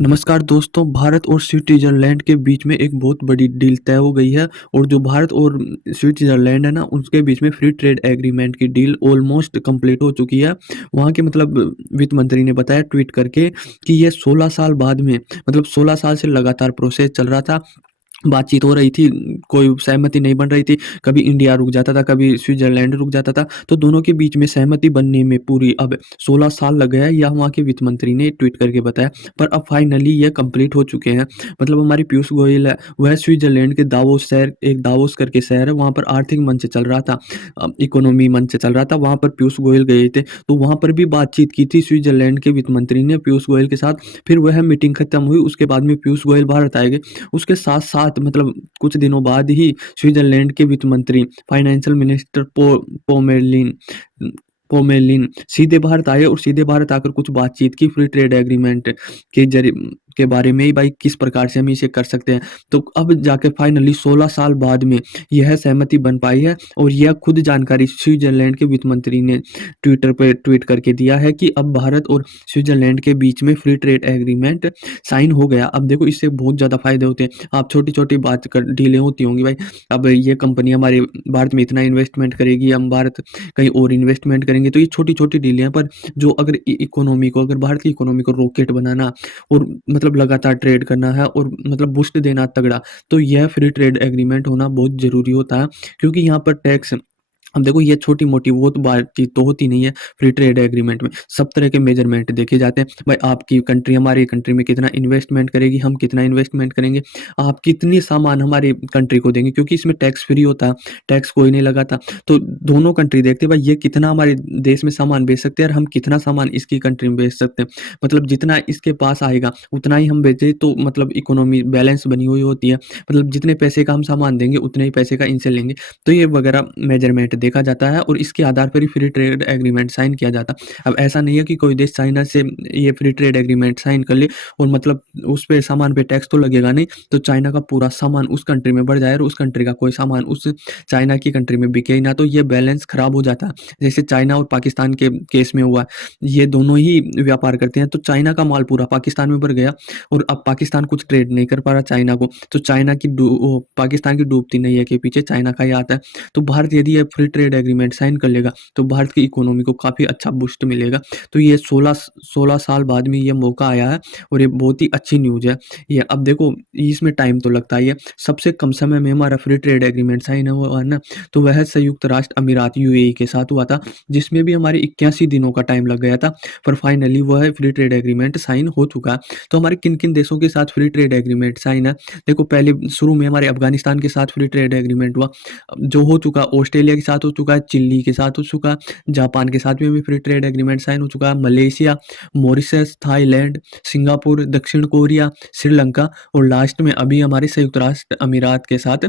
नमस्कार दोस्तों, भारत और स्विट्ज़रलैंड के बीच में एक बहुत बड़ी डील तय हो गई है और जो भारत और स्विट्ज़रलैंड है ना, उसके बीच में फ्री ट्रेड एग्रीमेंट की डील ऑलमोस्ट कंप्लीट हो चुकी है। वहाँ के वित्त मंत्री ने बताया ट्वीट करके कि ये 16 साल बाद में 16 साल से लगातार प्रोसेस चल रहा था। बातचीत हो रही थी, कोई सहमति नहीं बन रही थी, कभी इंडिया रुक जाता था, कभी स्विट्ज़रलैंड रुक जाता था, तो दोनों के बीच में सहमति बनने में पूरी अब 16 साल लग गया है, यह वहाँ के वित्त मंत्री ने ट्वीट करके बताया। पर अब फाइनली ये कंप्लीट हो चुके हैं। हमारी पीयूष गोयल है, वह स्विट्ज़रलैंड के दावोस शहर, एक दावोस करके शहर है, वहाँ पर आर्थिक मंच चल रहा था, इकोनॉमी मंच चल रहा था, वहाँ पर पीयूष गोयल गए थे, तो वहाँ पर भी बातचीत की थी स्विट्ज़रलैंड के वित्त मंत्री ने पीयूष गोयल के साथ। फिर वह मीटिंग खत्म हुई, उसके बाद में पीयूष गोयल भारत आए गए। उसके साथ-साथ कुछ दिनों बाद ही स्विट्ज़रलैंड के वित्त मंत्री फाइनेंशियल मिनिस्टर पोमेलिन सीधे भारत आए और सीधे भारत आकर कुछ बातचीत की फ्री ट्रेड एग्रीमेंट के जरिए के बारे में ही, भाई किस प्रकार से हम इसे कर सकते हैं। तो अब जाके फाइनली 16 साल बाद में यह सहमति बन पाई है और यह खुद जानकारी स्विट्ज़रलैंड के वित्त मंत्री ने ट्विटर पे ट्वीट करके दिया है कि अब भारत और स्विट्ज़रलैंड के बीच में फ्री ट्रेड एग्रीमेंट साइन हो गया। अब देखो इससे बहुत ज़्यादा फ़ायदे होते हैं। आप छोटी-छोटी बात कर डीलें होती होंगी भाई, अब ये कंपनी हमारे भारत में इतना इन्वेस्टमेंट करेगी, हम भारत कहीं और इन्वेस्टमेंट करेंगे, तो ये छोटी-छोटी डीलें हैं, पर जो अगर इकोनॉमी को, अगर भारत की इकोनॉमी को रॉकेट बनाना और लगातार ट्रेड करना है और बूस्ट देना तगड़ा, तो यह फ्री ट्रेड एग्रीमेंट होना बहुत ज़रूरी होता है, क्योंकि यहाँ पर टैक्स, अब देखो ये छोटी-मोटी वो तो बातचीत तो होती नहीं है फ्री ट्रेड एग्रीमेंट में। सब तरह के मेजरमेंट देखे जाते हैं। भाई आपकी कंट्री हमारी कंट्री में कितना इन्वेस्टमेंट करेगी, हम कितना इन्वेस्टमेंट करेंगे, आप कितनी सामान हमारी कंट्री को देंगे, क्योंकि इसमें टैक्स फ्री होता है, टैक्स कोई नहीं लगाता। तो दोनों कंट्री देखते हैं भाई ये कितना हमारे देश में सामान बेच सकते हैं और हम कितना सामान इसकी कंट्री में बेच सकते हैं। जितना इसके पास आएगा उतना ही हम बेचें, तो इकोनॉमी बैलेंस बनी हुई होती है। जितने पैसे का हम सामान देंगे उतने ही पैसे का इनसे लेंगे। तो ये वगैरह मेजरमेंट देखा जाता है और इसके आधार पर ही फ्री ट्रेड एग्रीमेंट साइन किया जाता है। अब ऐसा नहीं है कि कोई देश चाइना से ये फ्री ट्रेड एग्रीमेंट साइन कर ले और उस पे सामान पे टैक्स तो लगेगा नहीं, तो चाइना का पूरा सामान उस कंट्री में बढ़ जाए और उस कंट्री का कोई सामान उस चाइना की कंट्री में बिके ही ना, तो ये बैलेंस खराब हो जाता है। जैसे चाइना और पाकिस्तान के केस में हुआ, ये दोनों ही व्यापार करते हैं, तो चाइना का माल पूरा पाकिस्तान में बढ़ गया और अब पाकिस्तान कुछ ट्रेड नहीं कर पा रहा चाइना को, तो पाकिस्तान की डूबती नैया के पीछे चाइना का ही हाथ है। तो भारत यदि ये फ्री ट्रेड एग्रीमेंट साइन कर लेगा, तो भारत की इकोनॉमी को काफ़ी अच्छा बूस्ट मिलेगा। तो ये 16 साल बाद में ये मौका आया है और ये बहुत ही अच्छी न्यूज़ है। ये अब देखो इसमें टाइम तो लगता ही है। सबसे कम समय में हमारा फ्री ट्रेड एग्रीमेंट साइन हुआ है ना, तो वह संयुक्त राष्ट्र अमीरात यूएई के साथ हुआ था, जिसमें भी हमारे 81 दिनों का टाइम लग गया था, पर फाइनली वह फ्री ट्रेड एग्रीमेंट साइन हो चुका है। तो हमारे किन-किन देशों के साथ फ्री ट्रेड एग्रीमेंट साइन है? देखो पहले शुरू में हमारे अफ़गानिस्तान के साथ फ्री ट्रेड एग्रीमेंट हुआ, जो हो चुका, ऑस्ट्रेलिया के साथ हो चुका है, चिली के साथ हो चुका, जापान के साथ में भी फ्री ट्रेड एग्रीमेंट साइन हो चुका है, मलेशिया, मॉरिशस, थाईलैंड, सिंगापुर, दक्षिण कोरिया, श्रीलंका और लास्ट में अभी हमारे संयुक्त राष्ट्र अमीरात के साथ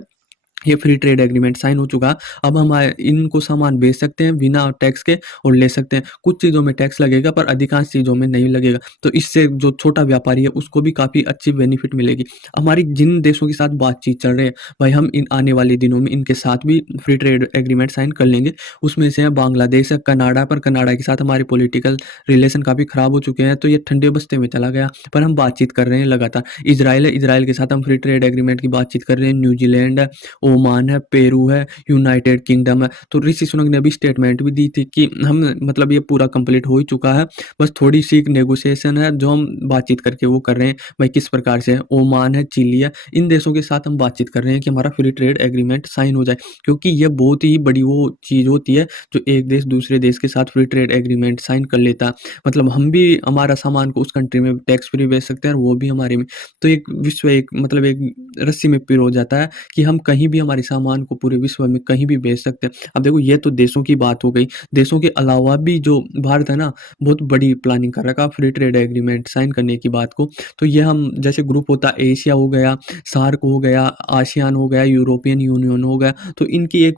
ये फ्री ट्रेड एग्रीमेंट साइन हो चुका। अब हम इनको सामान बेच सकते हैं बिना टैक्स के और ले सकते हैं। कुछ चीज़ों में टैक्स लगेगा पर अधिकांश चीज़ों में नहीं लगेगा। तो इससे जो छोटा व्यापारी है उसको भी काफ़ी अच्छी बेनिफिट मिलेगी। हमारी जिन देशों के साथ बातचीत चल रही है, भाई हम इन आने वाले दिनों में इनके साथ भी फ्री ट्रेड एग्रीमेंट साइन कर लेंगे। उसमें से है बांग्लादेश है, कनाडा, पर कनाडा के साथ हमारे पॉलिटिकल रिलेशन काफ़ी ख़राब हो चुके हैं, तो ये ठंडे बस्ते में चला गया। पर हम बातचीत कर रहे हैं लगातार। इज़राइल है, इज़राइल के साथ हम फ्री ट्रेड एग्रीमेंट की बातचीत कर रहे हैं। न्यूज़ीलैंड है, ओमान है, पेरू है, यूनाइटेड किंगडम है। तो ऋषि सुनक ने अभी स्टेटमेंट भी दी थी कि हम ये पूरा कंप्लीट हो ही चुका है, बस थोड़ी-सी नेगोशिएशन है जो हम बातचीत करके वो कर रहे हैं, भाई किस प्रकार से है। ओमान है, चिली है, इन देशों के साथ हम बातचीत कर रहे हैं कि हमारा फ्री ट्रेड एग्रीमेंट साइन हो जाए, क्योंकि ये बहुत ही बड़ी वो चीज़ होती है जो एक देश दूसरे देश के साथ फ्री ट्रेड एग्रीमेंट साइन कर लेता है। हम भी हमारा सामान को उस कंट्री में टैक्स फ्री बेच सकते हैं और वो भी हमारे में। तो एक विश्व एक एक रस्सी में पिरो जाता है कि हम कहीं भी हमारे सामान को पूरे विश्व में कहीं भी बेच सकते हैं। अब देखो ये तो देशों की बात हो गई, देशों के अलावा भी जो भारत है ना, बहुत बड़ी प्लानिंग कर रखा है फ्री ट्रेड एग्रीमेंट साइन करने की बात को। तो ये हम जैसे ग्रुप होता है, एशिया हो गया, सार्क हो गया, आसियान हो गया, यूरोपियन यूनियन हो गया, तो इनकी एक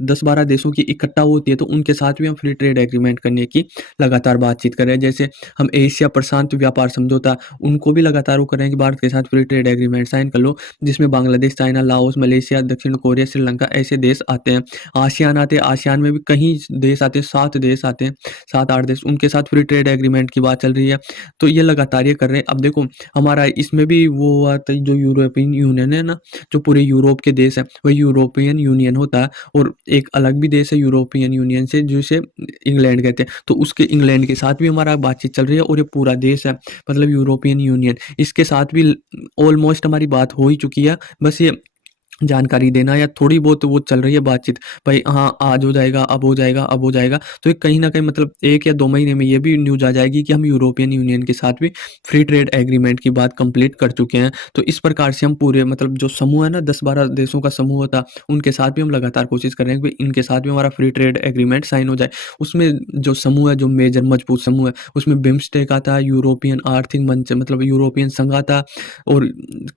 10-12 देशों की इकट्ठा होती है, तो उनके साथ भी हम फ्री ट्रेड एग्रीमेंट करने की लगातार बातचीत कर रहे हैं। जैसे हम एशिया प्रशांत व्यापार समझौता, उनको भी लगातार वो कर रहे हैं कि भारत के साथ फ्री ट्रेड एग्रीमेंट साइन कर लो, जिसमें बांग्लादेश, चाइना, लाओस, मलेशिया, दक्षिण कोरिया, श्रीलंका ऐसे देश आते हैं। आसियान आते हैं, आसियान में भी कई देश आते हैं, 7 देश आते हैं, 7-8 देश, उनके साथ फ्री ट्रेड एग्रीमेंट की बात चल रही है। तो ये लगातार ये कर रहे हैं। अब देखो हमारा इसमें भी वो हुआ था, जो यूरोपियन यूनियन है ना, जो पूरे यूरोप के देश हैं, वही यूरोपियन यूनियन होता है, और एक अलग भी देश है यूरोपियन यूनियन से, जिसे इंग्लैंड कहते हैं। तो उसके इंग्लैंड के साथ भी हमारा बातचीत चल रही है, और ये पूरा देश है मतलब यूरोपियन यूनियन, इसके साथ भी ऑलमोस्ट हमारी बात हो ही चुकी है। बस ये जानकारी देना या थोड़ी बहुत वो चल रही है बातचीत, भाई हाँ, आज हो जाएगा, अब हो जाएगा, अब हो जाएगा। तो ये कहीं न कहीं मतलब 1 या 2 महीने में ये भी न्यूज़ आ जाएगी कि हम यूरोपियन यूनियन के साथ भी फ्री ट्रेड एग्रीमेंट की बात कंप्लीट कर चुके हैं। तो इस प्रकार से हम पूरे मतलब जो समूह है ना, 10-12 देशों का समूह होता है, उनके साथ भी हम लगातार कोशिश कर रहे हैं कि भई इनके साथ भी हमारा फ्री ट्रेड एग्रीमेंट साइन हो जाए। उसमें जो समूह है, जो मेजर मजबूत समूह है, उसमें बिम्स्टेक आता है, यूरोपियन आर्थिक मंच मतलब यूरोपियन संघ आता है, और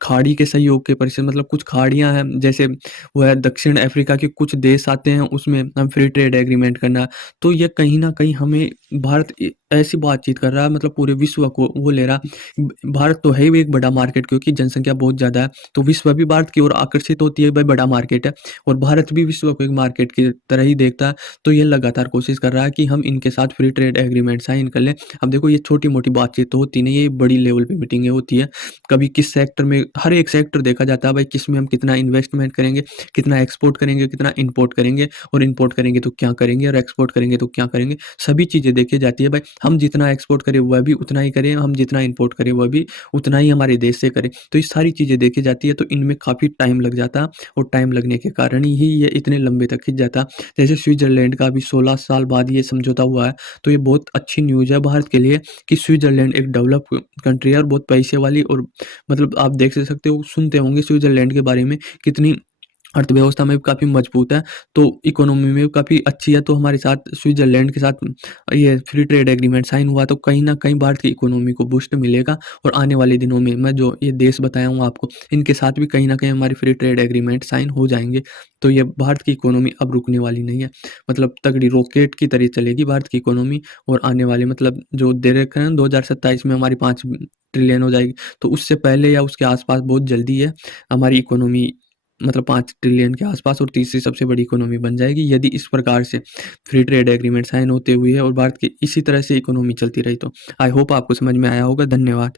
खाड़ी के सहयोग के परिषद मतलब कुछ खाड़ियाँ हैं, जैसे वो है दक्षिण अफ्रीका के कुछ देश आते हैं, उसमें हम फ्री ट्रेड एग्रीमेंट करना। तो ये कहीं न कहीं हमें भारत ऐसी बातचीत कर रहा है, मतलब पूरे विश्व को वो ले रहा। भारत तो है ही एक बड़ा मार्केट, क्योंकि जनसंख्या बहुत ज़्यादा है, तो विश्व भी भारत की ओर आकर्षित होती है, भाई बड़ा मार्केट है, और भारत भी विश्व को एक मार्केट की तरह ही देखता है। तो ये लगातार कोशिश कर रहा है कि हम इनके साथ फ्री ट्रेड एग्रीमेंट साइन कर लें। अब देखो ये छोटी-मोटी बातचीत तो होती नहीं है, ये बड़ी लेवल पे मीटिंगें होती है। कभी किस सेक्टर में, हर एक सेक्टर देखा जाता है, भाई किसमें हम कितना इन्वेस्टमेंट करेंगे, कितना एक्सपोर्ट करेंगे, कितना इंपोर्ट करेंगे, और इंपोर्ट करेंगे तो क्या करेंगे, और एक्सपोर्ट करेंगे तो क्या करेंगे। सभी चीज़ें देखी जाती है, भाई हम जितना एक्सपोर्ट करें वह भी उतना ही करें, हम जितना इंपोर्ट करें वह भी उतना ही हमारे देश से करें। तो ये सारी चीज़ें देखी जाती है, तो इनमें काफ़ी टाइम लग जाता है, और टाइम लगने के कारण ही ये इतने लंबे तक खिंच जाता। जैसे स्विट्ज़रलैंड का अभी 16 साल बाद ये समझौता हुआ है, तो ये बहुत अच्छी न्यूज़ है भारत के लिए कि स्विट्ज़रलैंड एक डेवलप कंट्री है, और बहुत पैसे वाली, और मतलब आप देख सकते हो, सुनते होंगे स्विट्ज़रलैंड के बारे में, कितनी अर्थव्यवस्था में भी काफ़ी मजबूत है, तो इकोनॉमी में भी काफ़ी अच्छी है। तो हमारे साथ स्विट्ज़रलैंड के साथ ये फ्री ट्रेड एग्रीमेंट साइन हुआ, तो कहीं न कहीं भारत की इकोनॉमी को बूस्ट मिलेगा, और आने वाले दिनों में मैं जो ये देश बताया हूँ आपको, इनके साथ भी कहीं न कहीं हमारी फ्री ट्रेड एग्रीमेंट साइन हो जाएँगे। तो ये भारत की इकोनॉमी अब रुकने वाली नहीं है, मतलब तगड़ी रॉकेट की तरह चलेगी भारत की इकोनॉमी, और आने वाले मतलब जो दे रखे हैं 2027 में हमारी 5 ट्रिलियन हो जाएगी, तो उससे पहले या उसके आस-पास बहुत जल्दी है हमारी इकोनॉमी, मतलब 5 ट्रिलियन के आसपास, और तीसरी सबसे बड़ी इकोनॉमी बन जाएगी, यदि इस प्रकार से फ्री ट्रेड एग्रीमेंट साइन होते हुए है और भारत की इसी तरह से इकोनॉमी चलती रही तो। आई होप आपको समझ में आया होगा। धन्यवाद।